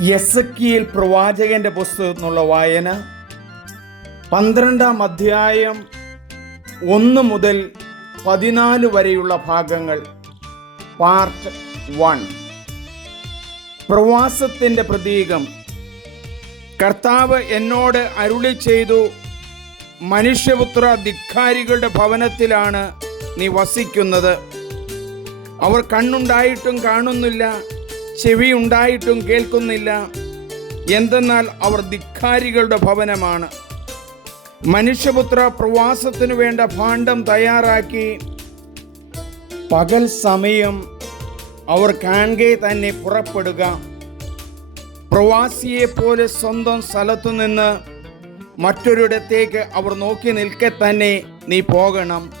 യെസക്കിയേൽ പ്രവാചകന്റെ പുസ്തകത്തിനുള്ള വായന. പന്ത്രണ്ടാം അധ്യായം ഒന്ന് മുതൽ പതിനാല് വരെയുള്ള ഭാഗങ്ങൾ പാർട്ട് വൺ പ്രവാസത്തിന്റെ പ്രതീകം. കർത്താവ് എന്നോട് അരുളി ചെയ്തു മനുഷ്യപുത്ര ധിക്കാരികളുടെ ഭവനത്തിലാണ് നീ വസിക്കുന്നത്. അവർ കണ്ണുണ്ടായിട്ടും കാണുന്നില്ല. ചെവി ഉണ്ടായിട്ടും കേൾക്കുന്നില്ല. എന്തെന്നാൽ അവർ ധിക്കാരികളുടെ ഭവനമാണ്. മനുഷ്യപുത്ര പ്രവാസത്തിനു വേണ്ട ഭാണ്ഡം തയ്യാറാക്കി. പകൽ സമയം അവർ കാണുക തന്നെ പുറപ്പെടുക. പ്രവാസിയെ പോലെ സ്വന്തം സ്ഥലത്തു നിന്ന് മറ്റൊരിടത്തേക്ക് അവർ നോക്കി നിൽക്കെ തന്നെ നീ പോകണം.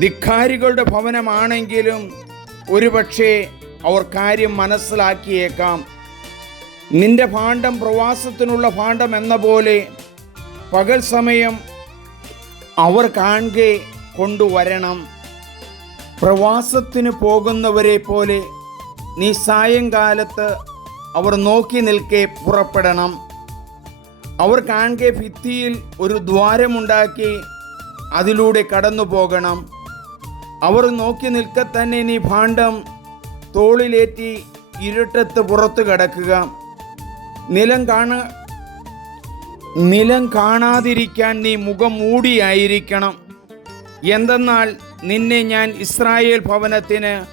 ധിക്കാരികളുടെ ഭവനമാണെങ്കിലും ഒരുപക്ഷെ അവർ കാര്യം മനസ്സിലാക്കിയേക്കാം. നിന്റെ ഭാണ്ഡം പ്രവാസത്തിനുള്ള ഭാണ്ഡം എന്ന പോലെ പകൽ സമയം അവർ കാണുക കൊണ്ടുവരണം. പ്രവാസത്തിന് പോകുന്നവരെ പോലെ നീ സായങ്കാലത്ത് അവർ നോക്കി നിൽക്കെ പുറപ്പെടണം. അവർ കാണുക ഭിത്തിയിൽ ഒരു ദ്വാരമുണ്ടാക്കി അതിലൂടെ കടന്നു പോകണം അവർ നോക്കി നിൽക്കെ തന്നെ നീ ഭാണ്ഡം തോളിലേറ്റി ഇരുട്ടത്ത് പുറത്തു കിടക്കുക. നിലം കാണ നിലം കാണാതിരിക്കാൻ നീ മുഖം മൂടിയായിരിക്കണം. എന്തെന്നാൽ നിന്നെ ഞാൻ ഇസ്രായേൽ ഭവനത്തിന്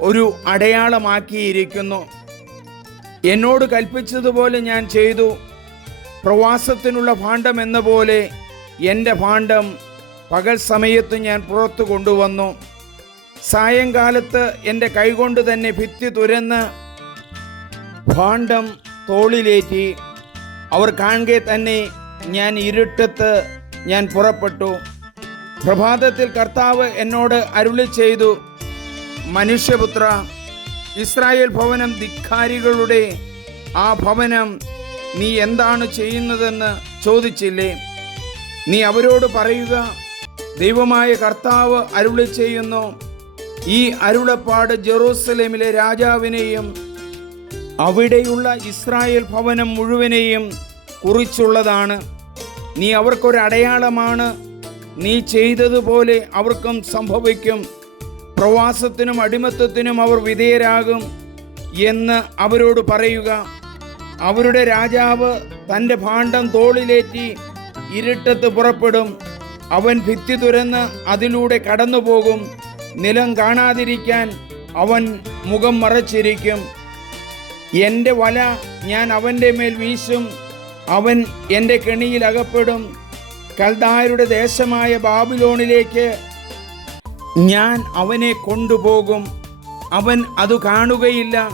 ഒരു അടയാളമാക്കിയിരിക്കുന്നു. എന്നോട് കൽപ്പിച്ചതുപോലെ ഞാൻ ചെയ്തു. പ്രവാസത്തിനുള്ള ഭാണ്ഡം എന്ന പോലെ എന്റെ ഭാണ്ഡം പകൽ സമയത്ത് ഞാൻ പുറത്തു കൊണ്ടുവന്നു. സായങ്കാലത്ത് എന്റെ കൈകൊണ്ട് തന്നെ ഭിത്തി തുരന്ന് ഭാണ്ഡം തോളിലേറ്റി അവർ കാണുകെ തന്നെ ഞാൻ ഇരുട്ടത്ത് ഞാൻ പുറപ്പെട്ടു. പ്രഭാതത്തിൽ കർത്താവ് എന്നോട് അരുളി ചെയ്തു മനുഷ്യപുത്ര ഇസ്രായേൽ ഭവനം ധിക്കാരികളുടെ ആ ഭവനം നീ എന്താണ് ചെയ്യുന്നതെന്ന് ചോദിച്ചില്ലേ? നീ അവരോട് പറയുക ദൈവമായ കർത്താവ് അരുളി ചെയ്യുന്നു ഈ അരുളപ്പാട് ജെറൂസലേമിലെ രാജാവിനെയും അവിടെയുള്ള ഇസ്രായേൽ ഭവനം മുഴുവനെയും കുറിച്ചുള്ളതാണ്. നീ അവർക്കൊരു അടയാളമാണ്. നീ ചെയ്തതുപോലെ അവർക്കും സംഭവിക്കും. പ്രവാസത്തിനും അടിമത്തത്തിനും അവർ വിധേയരാകും എന്ന് അവരോട് പറയുക. അവരുടെ രാജാവ് തന്റെ ഭാണ്ഡം തോളിലേറ്റി ഇരുട്ടത്ത് പുറപ്പെടും. അവൻ ഭിത്തി തുരന്ന് അതിലൂടെ കടന്നു പോകും നിലം കാണാതിരിക്കാൻ അവൻ മുഖം മറച്ചിരിക്കും. എന്റെ വല ഞാൻ അവന്റെ മേൽ വീശും. അവൻ എന്റെ കെണിയിൽ അകപ്പെടും. കൽദായരുടെ ദേശമായ ബാബിലോണിലേക്ക് ഞാൻ അവനെ കൊണ്ടുപോകും. അവൻ അത് കാണുകയില്ല.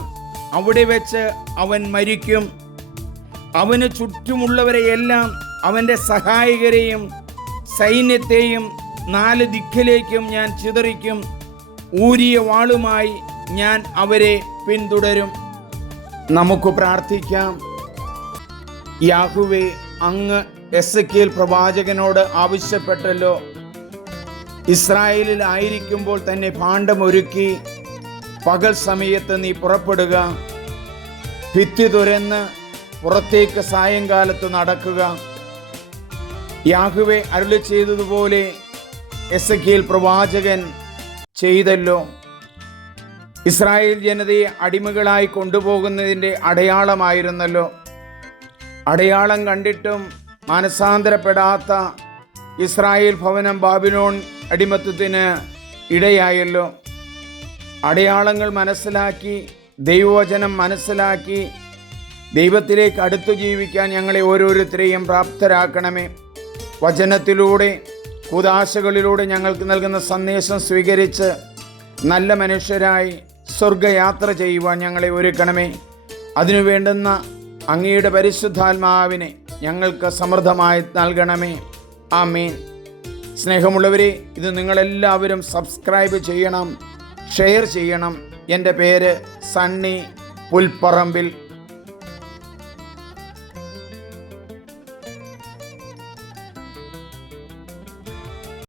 അവിടെ വെച്ച് അവൻ മരിക്കും. അവന് ചുറ്റുമുള്ളവരെയെല്ലാം അവന്റെ സഹായകരെയും സൈന്യത്തെയും നാല് ദിക്കിലേക്കും ഞാൻ ചിതറിക്കും. ഊരിയ വാളുമായി ഞാൻ അവരെ പിന്തുടരും. നമുക്ക് പ്രാർത്ഥിക്കാം. യാഹുവെ അങ്ങ് എസ് പ്രവാചകനോട് ആവശ്യപ്പെട്ടല്ലോ. ഇസ്രായേലിൽ ആയിരിക്കുമ്പോൾ തന്നെ പാണ്ഡമൊരുക്കി പകൽ സമയത്ത് നീ പുറപ്പെടുക. ഭിത്തി തുരന്ന് പുറത്തേക്ക് സായങ്കാലത്ത് നടക്കുക. യാഹുവെ അരുളി ചെയ്തതുപോലെ എസ് പ്രവാചകൻ ചെയ്തല്ലോ. ഇസ്രായേൽ ജനതയെ അടിമകളായി കൊണ്ടുപോകുന്നതിന്റെ അടയാളമായിരുന്നല്ലോ. അടയാളം കണ്ടിട്ടും മാനസാന്തരപ്പെടാത്ത ഇസ്രായേൽ ഭവനം ബാബിലോൺ അടിമത്വത്തിന് ഇടയായല്ലോ. അടയാളങ്ങൾ മനസ്സിലാക്കി ദൈവവചനം മനസ്സിലാക്കി ദൈവത്തിലേക്ക് അടുത്തു ജീവിക്കാൻ ഞങ്ങളെ ഓരോരുത്തരെയും പ്രാപ്തരാക്കണമേ. വചനത്തിലൂടെ കുതാശകളിലൂടെ ഞങ്ങൾക്ക് നൽകുന്ന സന്ദേശം സ്വീകരിച്ച് നല്ല മനുഷ്യരായി സ്വർഗയാത്ര ചെയ്യുവാൻ ഞങ്ങളെ ഒരുക്കണമേ. അതിനു വേണ്ടുന്ന അങ്ങയുടെ പരിശുദ്ധാത്മാവിനെ ഞങ്ങൾക്ക് സമൃദ്ധമായി നൽകണമേ. ആ മീൻ സ്നേഹമുള്ളവരെ ഇത് നിങ്ങളെല്ലാവരും സബ്സ്ക്രൈബ് ചെയ്യണം ഷെയർ ചെയ്യണം. എന്റെ പേര് സണ്ണി പുൽപ്പറമ്പിൽ